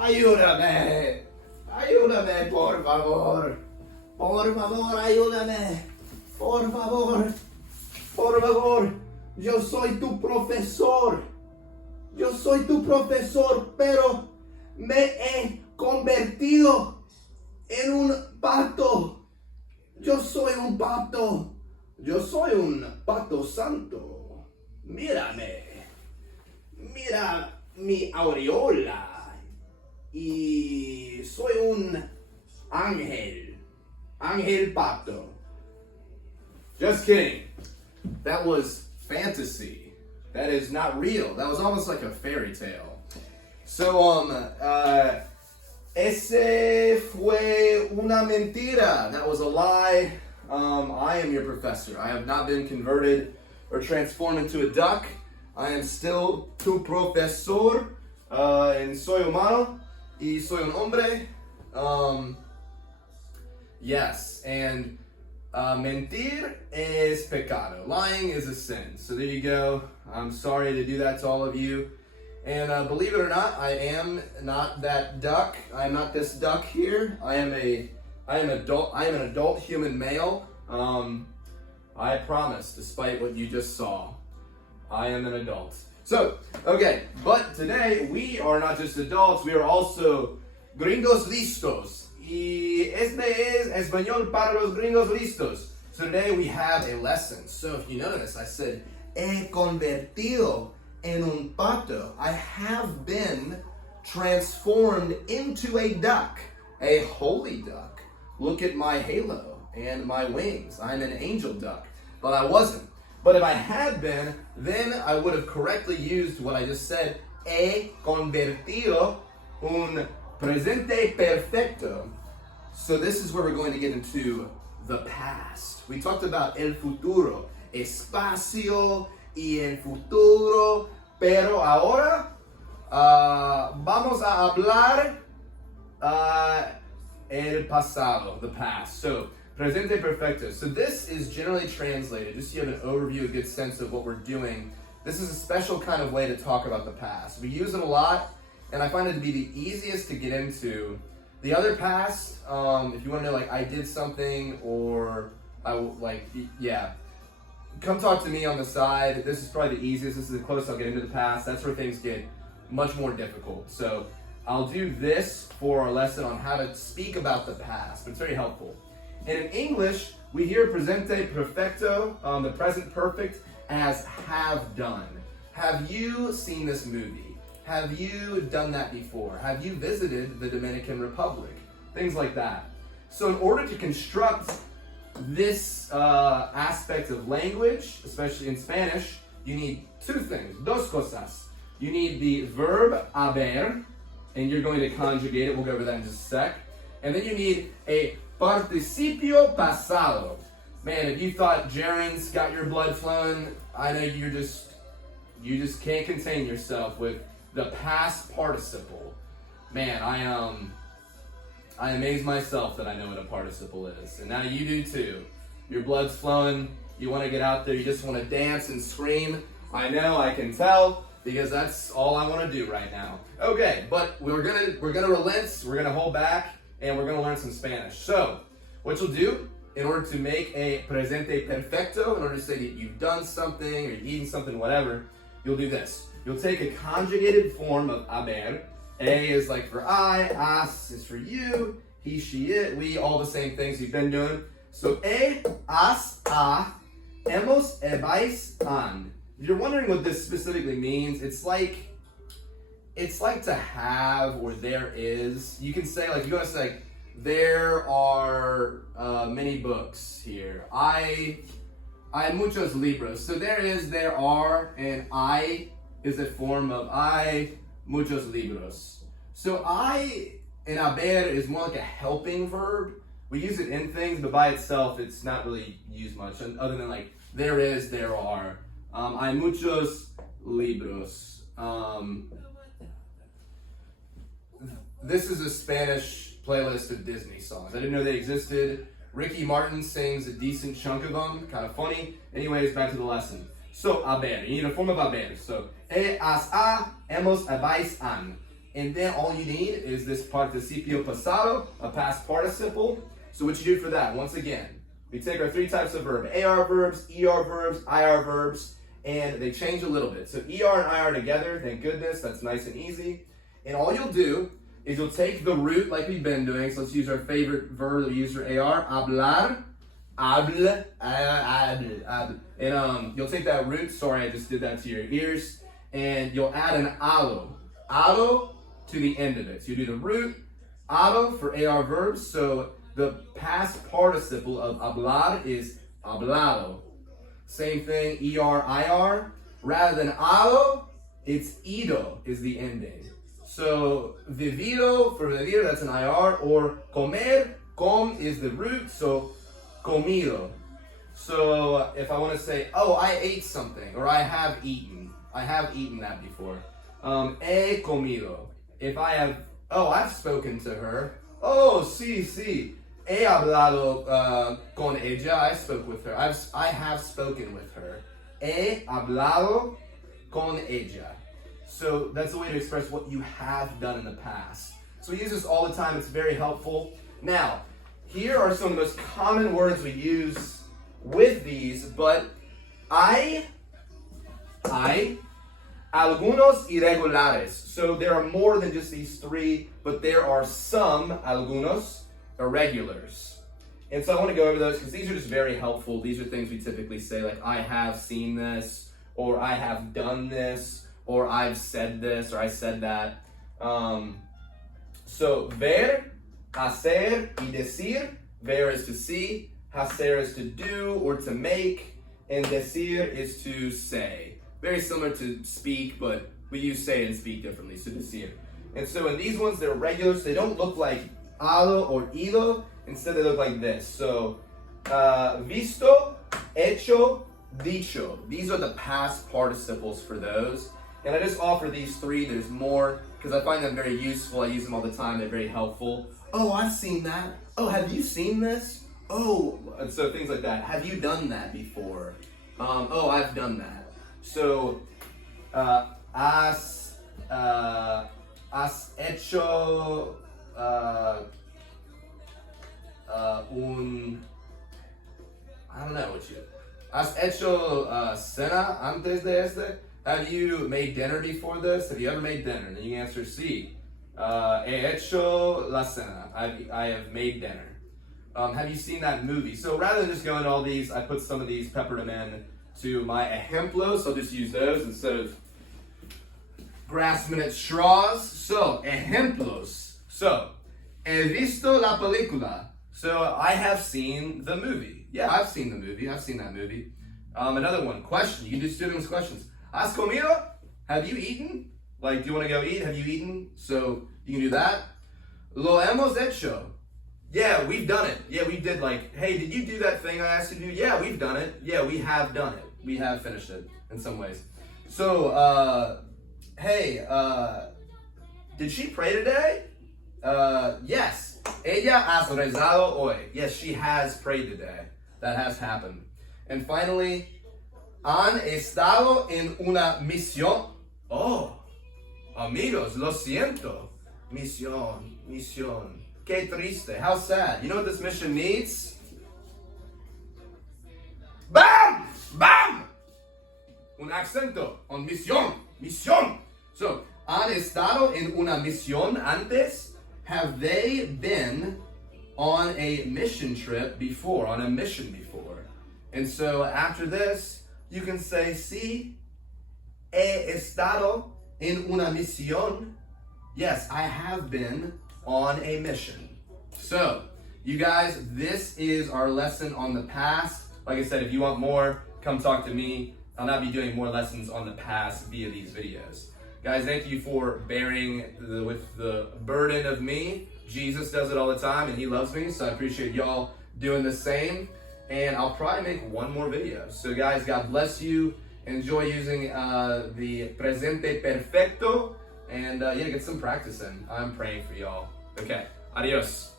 Ayúdame. Ayúdame, por favor. Por favor, ayúdame. Por favor. Por favor. Yo soy tu profesor. Yo soy tu profesor, pero me he convertido en un pato. Yo soy un pato. Yo soy un pato santo. Mírame. Mira mi aureola. Y soy un ángel. Ángel pato. Just kidding. That was fantasy. That is not real. That was almost like a fairy tale. So, ese fue una mentira. That was a lie. I am your professor. I have not been converted or transformed into a duck. I am still tu profesor. And soy humano. Y soy un hombre. Yes, and mentir es pecado. Lying is a sin. So there you go. I'm sorry to do that to all of you. And believe it or not, I am not that duck. I am not this duck here. I am an adult human male. I promise, despite what you just saw, I am an adult. So, okay, but today we are not just adults, we are also gringos listos. Y este es Español para los gringos listos. So today we have a lesson. So if you notice, I said, he convertido en un pato. I have been transformed into a duck, a holy duck. Look at my halo and my wings. I'm an angel duck, but I wasn't. But if I had been, then I would have correctly used what I just said, he convertido un presente perfecto. So this is where we're going to get into the past. We talked about el futuro, espacio y el futuro, pero ahora vamos a hablar el pasado, the past. So Presente Perfecto. So this is generally translated, just so you have an overview, a good sense of what we're doing. This is a special kind of way to talk about the past. We use it a lot, and I find it to be the easiest to get into. The other past, if you want to know, like, I did something, or come talk to me on the side. This is probably the easiest. This is the closest I'll get into the past. That's where things get much more difficult. So I'll do this for our lesson on how to speak about the past. It's very helpful. And in English, we hear presente perfecto, the present perfect, as have done. Have you seen this movie? Have you done that before? Have you visited the Dominican Republic? Things like that. So in order to construct this aspect of language, especially in Spanish, you need two things, dos cosas. You need the verb haber, and you're going to conjugate it. We'll go over that in just a sec. And then you need a participio pasado. Man, if you thought gerunds got your blood flowing, I know you just can't contain yourself with the past participle. Man, I amaze myself that I know what a participle is. And now you do too. Your blood's flowing, you want to get out there, you just want to dance and scream. I know, I can tell, because that's all I want to do right now. Okay, but we're gonna relent, we're gonna hold back, and we're gonna learn some Spanish. So, what you'll do, in order to make a presente perfecto, in order to say that you've done something, or you've eaten something, whatever, you'll do this. You'll take a conjugated form of haber. A is like for I, as is for you, he, she, it, we, all the same things you've been doing. So as, a, hemos, vais, an. If you're wondering what this specifically means, it's like to have, or there is. You can say, like, you gotta say, like, there are many books here. Hay muchos libros. So there is, there are, and I is a form of hay muchos libros. So I in haber is more like a helping verb. We use it in things, but by itself, it's not really used much, other than like there is, there are. Hay muchos libros. This is a Spanish playlist of Disney songs. I didn't know they existed. Ricky Martin sings a decent chunk of them, kind of funny. Anyways, back to the lesson. So, haber, you need a form of haber. So, as, a, hemos, vais, an. And then all you need is this participio pasado, a past participle. So what you do for that, once again, we take our 3 types of verb, AR verbs, ER verbs, IR verbs, and they change a little bit. So ER and IR together, thank goodness, that's nice and easy. And all you'll do is you'll take the root like we've been doing. So let's use our favorite verb that we use for AR, hablar, hable, and you'll take that root, sorry I just did that to your ears, and you'll add an ado to the end of it. So you do the root, ado for AR verbs, so the past participle of hablar is hablado. Same thing, ER, IR. Rather than ado, it's ido is the ending. So vivido for vivir, that's an IR, or comer, com is the root, so comido. So if I want to say, oh, I ate something, or I have eaten that before. He comido. If I have, oh, I've spoken to her. Oh, sí. He hablado con ella. I spoke with her. I have spoken with her. He hablado con ella. So that's a way to express what you have done in the past. So we use this all the time. It's very helpful. Now, here are some of the most common words we use with these, but algunos irregulares. So there are more than just these 3, but there are some algunos irregulars. And so I want to go over those because these are just very helpful. These are things we typically say, like I have seen this, or I have done this, or I've said this, or I said that. So ver, hacer, y decir. Ver is to see, hacer is to do or to make, and decir is to say. Very similar to speak, but we use say and speak differently, so decir. And so in these ones, they're regular, so they don't look like ado or ido. Instead, they look like this. So, visto, hecho, dicho. These are the past participles for those. And I just offer these 3. There's more because I find them very useful. I use them all the time. They're very helpful. Oh, I've seen that. Oh, have you seen this? Oh, and so things like that. Have you done that before? Oh, I've done that. So, has hecho I don't know what you. Has hecho cena antes de este? Have you made dinner before this? Have you ever made dinner? And then you answer sí. He hecho la cena. I have made dinner. Have you seen that movie? So rather than just going all these, I put some of these, peppered them in to my ejemplos. So I'll just use those instead of grasping at straws. So, ejemplos. So, he visto la película. So, I have seen the movie. Yeah, I've seen the movie. I've seen that movie. Another one, question. You can do students' questions. ¿Has comido? Have you eaten? Like, do you want to go eat? Have you eaten? So, you can do that. Lo hemos hecho. Yeah, we've done it. Yeah, we did like, hey, did you do that thing I asked you to do? Yeah, we've done it. Yeah, we have done it. We have finished it in some ways. So, hey, did she pray today? Yes. Ella has rezado hoy. Yes, she has prayed today. That has happened. And finally, han estado en una misión. Oh, amigos, lo siento. Misión. Qué triste. How sad. You know what this mission needs? Bam! Un acento on misión. So, han estado en una misión antes? Have they been on a mission trip before, on a mission before? And so after this, you can say, sí, he estado en una misión. Yes, I have been on a mission. So, you guys, this is our lesson on the past. Like I said, if you want more, come talk to me. I'll not be doing more lessons on the past via these videos. Guys, thank you for bearing with the burden of me. Jesus does it all the time, and he loves me, so I appreciate y'all doing the same. And I'll probably make one more video. So guys, God bless you. Enjoy using the Presente Perfecto. And yeah, get some practice in. I'm praying for y'all. Okay, adios.